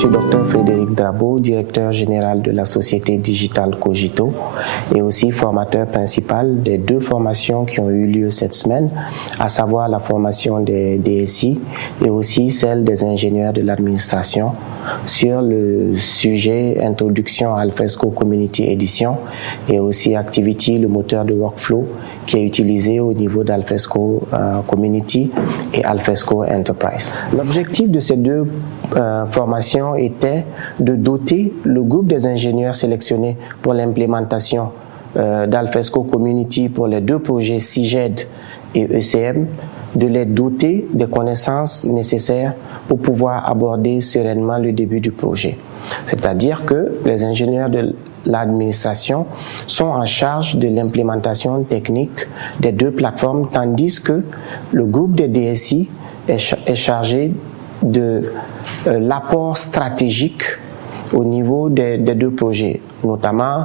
Je suis Dr Frédéric Drabeau, directeur général de la société digitale Cogito et aussi formateur principal des 2 formations qui ont eu lieu cette semaine, à savoir la formation des DSI et aussi celle des ingénieurs de l'administration sur le sujet Introduction à Alfresco Community Edition et aussi Activity, le moteur de workflow qui est utilisé au niveau d'Alfresco Community et Alfresco Enterprise. L'objectif de ces 2 formations était de doter le groupe des ingénieurs sélectionnés pour l'implémentation d'Alfresco Community pour les 2 projets CIGED et ECM, de les doter des connaissances nécessaires pour pouvoir aborder sereinement le début du projet. C'est-à-dire que les ingénieurs de l'administration sont en charge de l'implémentation technique des 2 plateformes, tandis que le groupe des DSI est chargé de l'apport stratégique au niveau des 2 projets, notamment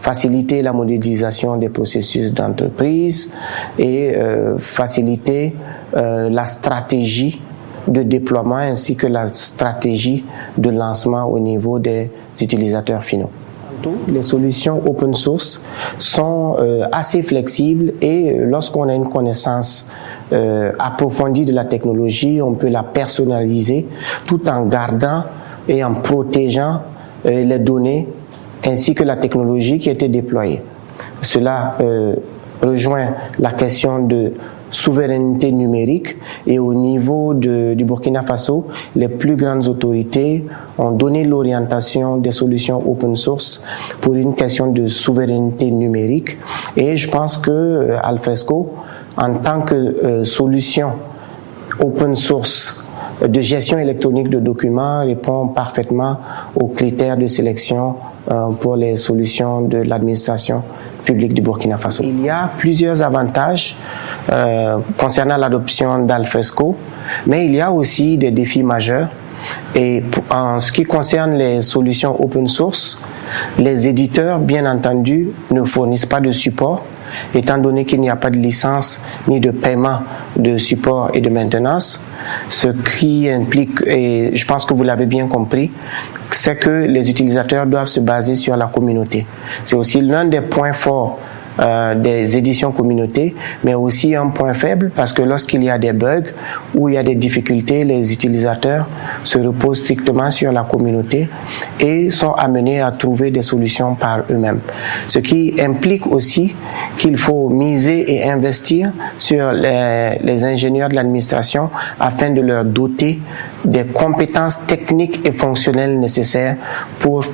faciliter la modélisation des processus d'entreprise et faciliter la stratégie de déploiement ainsi que la stratégie de lancement au niveau des utilisateurs finaux. Les solutions open source sont assez flexibles et lorsqu'on a une connaissance approfondie de la technologie, on peut la personnaliser tout en gardant et en protégeant les données ainsi que la technologie qui a été déployée. Cela rejoint la question de souveraineté numérique et au niveau du Burkina Faso, les plus grandes autorités ont donné l'orientation des solutions open source pour une question de souveraineté numérique et je pense que Alfresco, en tant que solution open source de gestion électronique de documents, répond parfaitement aux critères de sélection pour les solutions de l'administration publique du Burkina Faso. Il y a plusieurs avantages concernant l'adoption d'Alfresco, mais il y a aussi des défis majeurs. Et en ce qui concerne les solutions open source, les éditeurs, bien entendu, ne fournissent pas de support, étant donné qu'il n'y a pas de licence ni de paiement de support et de maintenance, ce qui implique, et je pense que vous l'avez bien compris, c'est que les utilisateurs doivent se baser sur la communauté. C'est aussi l'un des points forts des éditions communauté, mais aussi un point faible parce que lorsqu'il y a des bugs ou il y a des difficultés, les utilisateurs se reposent strictement sur la communauté et sont amenés à trouver des solutions par eux-mêmes. Ce qui implique aussi qu'il faut miser et investir sur les ingénieurs de l'administration afin de leur doter des compétences techniques et fonctionnelles nécessaires pour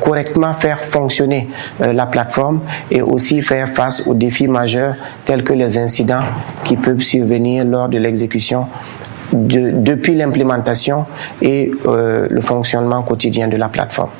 correctement faire fonctionner la plateforme et aussi faire face aux défis majeurs tels que les incidents qui peuvent survenir lors de l'exécution depuis l'implémentation et le fonctionnement quotidien de la plateforme.